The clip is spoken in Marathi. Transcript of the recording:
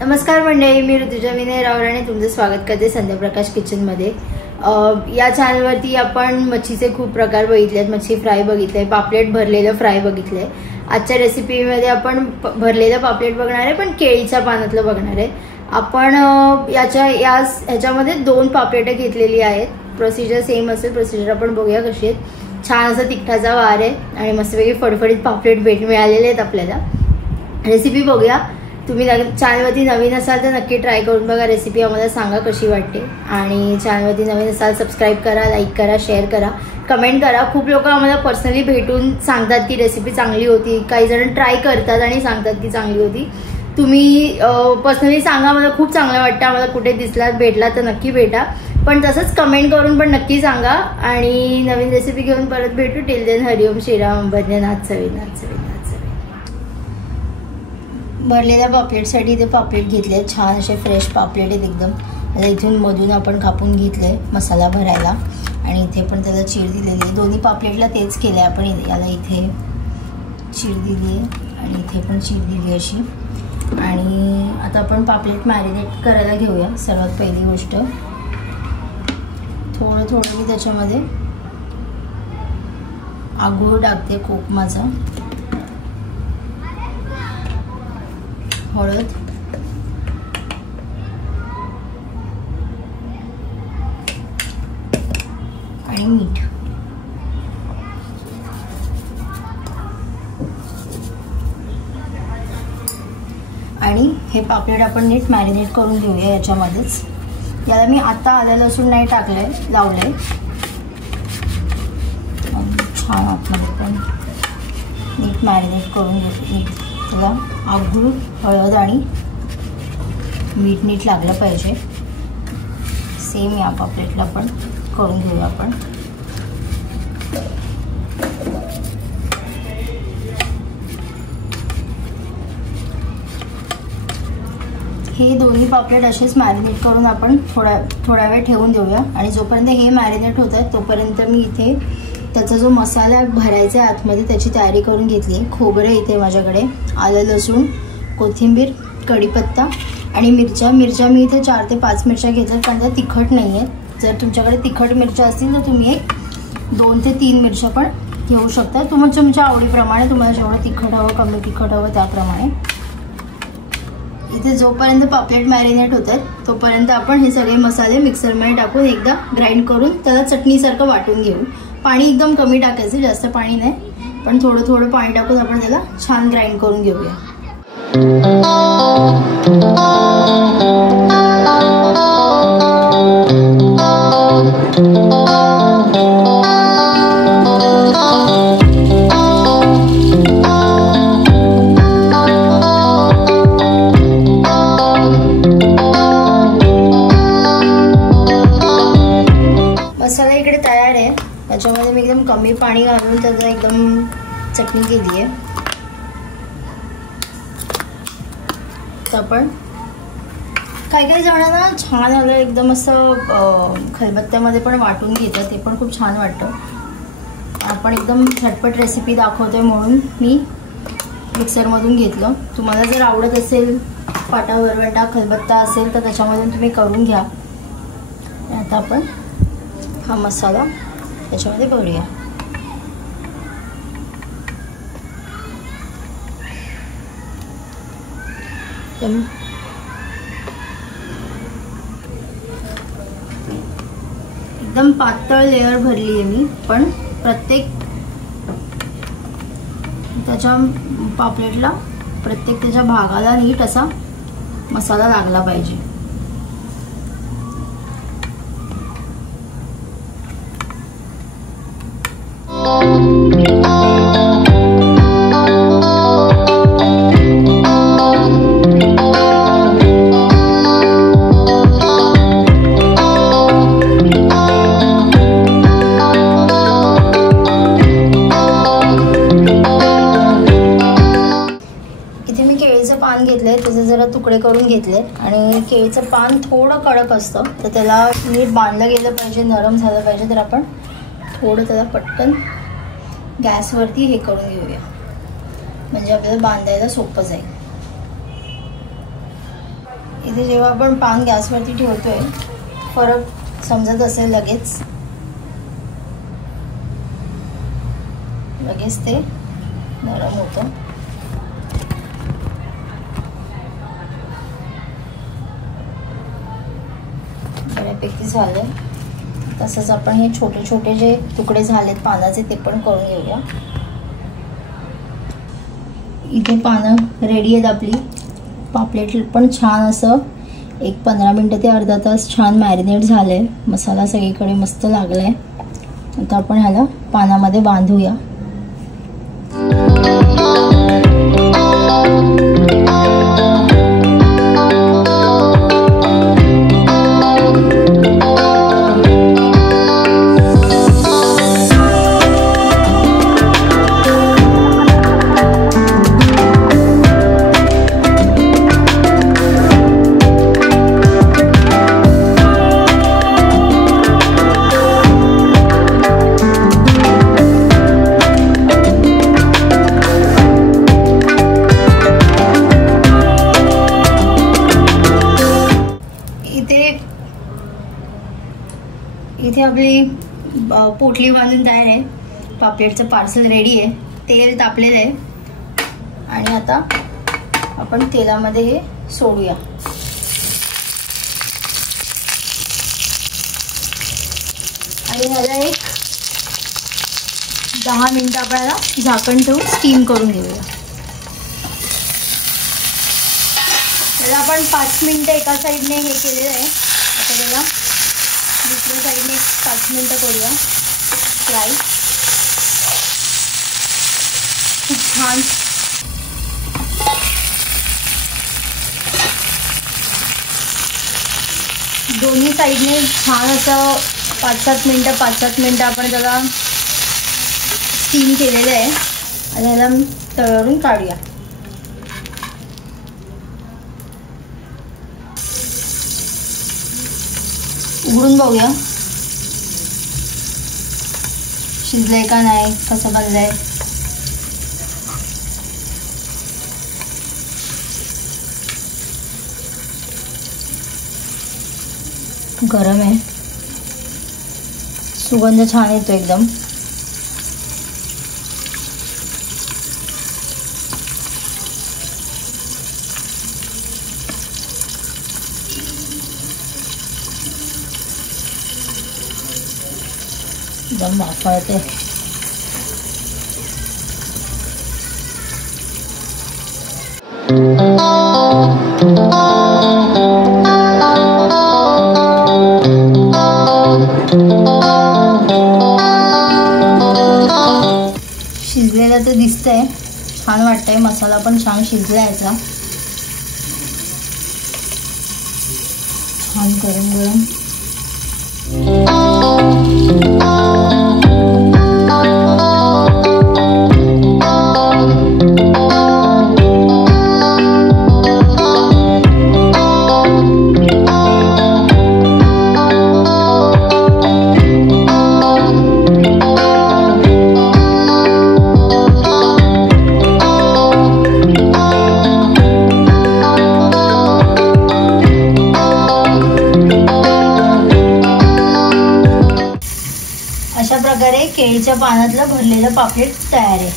नमस्कार मंडळी, मी ऋतुजा विनय रावराणे तुमचं स्वागत करते संध्या प्रकाश किचनमध्ये। या चॅनलवरती आपण मच्छीचे खूप प्रकार बघितलेत। मच्छी फ्राय बघितले, पापलेट भरलेलं फ्राय बघितले। आजच्या रेसिपीमध्ये आपण भरलेलं पापलेट बघणार आहे, पण केळीच्या पानातलं बघणार आहे। आपण ह्याच्यामध्ये 2 पापलेट घेतलेली आहेत। प्रोसिजर सेम असेल, प्रोसिजर आपण बघूया कशी आहेत। छान असं तिखटाचा वार आहे आणि मस्तपैकी फडफडीत पापलेट मिळालेले आहेत आपल्याला। रेसिपी बघूया। तुम्ही चॅनलवरती नवीन असाल तर नक्की ट्राय करून बघा रेसिपी, आम्हाला सांगा कशी वाटते। आणि चॅनलवरती नवीन असाल सबस्क्राईब करा, लाईक करा, शेअर करा, कमेंट करा। खूप लोक आम्हाला पर्सनली भेटून सांगतात की रेसिपी चांगली होती, काही जण ट्राय करतात आणि सांगतात की चांगली होती। तुम्ही पर्सनली सांगा, मला खूप चांगलं वाटतं। आम्हाला कुठे दिसलात भेटला तर नक्की भेटा, पण तसंच कमेंट करून पण नक्की सांगा। आणि नवीन रेसिपी घेऊन परत भेटू। टिल देन हरिओम श्रीराम, वंदनाथ सविनाथ सविनाथ। भरलेल्या पापलेटसाठी ते पापलेट घेतले, छान असे फ्रेश पापलेट आहेत एकदम। आता इथून मधून आपण कापून घेतले मसाला भरायला आणि इथे पण त्याला चीर दिलेली आहे। दोन्ही पापलेटला तेच केलं आहे आपण। याला इथे चीर दिली आहे आणि इथे पण चीर दिली अशी। आणि आता आपण पापलेट मॅरिनेट करायला घेऊया। सर्वात पहिली गोष्ट, थोडं थोडं मी त्याच्यामध्ये आगूळ टाकते, कोकमाचा, हळद आणि मीठ। आणि हे पापलेट आपण नीट मॅरिनेट करून घेऊया याच्यामध्येच। याला मी आता आलं लसूण नाही टाकलंय, लावलंय छान आतमध्ये, पण नीट मॅरिनेट करून घेऊ। त्याला आगूळ, हळद आणि मीठ नीट लागलं पाहिजे। सेम या पापलेटला पण करून घेऊया आपण। हे दोन्ही पापलेट असेच मॅरिनेट करून आपण थोडा वेळ ठेवून देऊया। आणि जोपर्यंत हे मॅरिनेट होत आहे तोपर्यंत मी इथे त्याचा जो मसाला भरायचा आहे आतमध्ये त्याची तयारी करून घेतली। खोबरं इथे माझ्याकडे, आलं लसूण, कोथिंबीर, कढीपत्ता आणि मिरच्या मी इथे 4 ते 5 मिरच्या घेतल्या, कारण त्या तिखट नाही आहेत। जर तुमच्याकडे तिखट मिरच्या असतील तर तुम्ही 2 ते 3 मिरच्या पण घेऊ शकता, तुमच्या आवडीप्रमाणे। तुम्हाला जेवढं तिखट हवं, कमी तिखट हवं त्याप्रमाणे। इथे जोपर्यंत पापलेट मॅरिनेट होत आहेत तोपर्यंत आपण हे सगळे मसाले मिक्सरमध्ये टाकून एकदा ग्राइंड करून त्याला चटणीसारखं वाटून घेऊ। पाणी एकदम कमी टाकायचं, जास्त पाणी नाही, पण थोडं थोडं पाणी टाकून आपण त्याला छान ग्राइंड करून घेऊया। मसाला इकडे तयार आहे। त्याच्यामध्ये मी एकदम कमी पाणी घालून त्याचा एकदम चटणी केली आहे। तर आपण काही जणांना छान आलं एकदम असं खलबत्त्यामध्ये पण वाटून घेतात, ते पण खूप छान वाटतं। आपण एकदम झटपट रेसिपी दाखवतोय म्हणून मी मिक्सरमधून घेतलं। तुम्हाला जर आवडत असेल, पाटा वरवंटा खलबत्ता असेल तर त्याच्यामधून तुम्ही करून घ्या। आता आपण हा मसाला त्याच्यामध्ये भरूया। एकदम पातळ लेयर भरली आहे मी, पण प्रत्येक त्याच्या पापलेटला, प्रत्येक त्याच्या भागाला नीट असा मसाला लागला पाहिजे। पान घेतले, त्याचे जरा तुकडे करून घेतले आणि केळीचं पान थोडं कडक असतं तर त्याला नीट बांधलं गेलं पाहिजे, नरम झालं पाहिजे। तर आपण थोडं त्याला पटकन गॅसवरती हे करून घेऊया, म्हणजे आपल्याला बांधायला सोपं जाईल। इथे जेव्हा आपण पान गॅसवरती ठेवतोय फरक समजत असेल लगेच ते नरम होतं. बऱ्यापैकी झालंय. तसंच आपण हे छोटे छोटे जे तुकडे झालेत पानाचे ते पण करून घेऊया. इथे पानं रेडी आहेत आपली. पापलेट पण छान असं एक 15 मिनिटं ते अर्धा तास छान मॅरिनेट झालंय. मसाला सगळीकडे मस्त लागलाय. आता आपण ह्याला पानामध्ये बांधूया. इथे आपली पोटली बांधून तयार आहे. पापलेटचं पार्सल रेडी आहे. तेल तापलेलं आहे आणि आता आपण तेलामध्ये हे सोडूया. आणि ह्याला एक 10 मिनिटं आपण ह्याला झाकण ठेवून स्टीम करून घेऊया. त्याला आपण 5 मिनिटं एका साईडने हे केलेलं आहे. आता त्याला दुसऱ्या साईडने 5 मिनिटं करूया फ्राय. खूप छान दोन्ही साईडने छान असं 5-7 मिनिटं आपण त्याला स्टीम केलेलं आहे. आणि ह्याला तळून काढूया. उघडून बघूया शिजलंय का नाही, कसं बनलंय. गरम आहे. सुगंध छान येतो एकदम. एकदम वाफळते. शिजलेलं तर दिसतंय. छान वाटतंय. मसाला पण छान शिजला याचा. छान गरम गरम. अशा प्रकारे केळीच्या पानातलं भरलेलं पापलेट तयार आहे.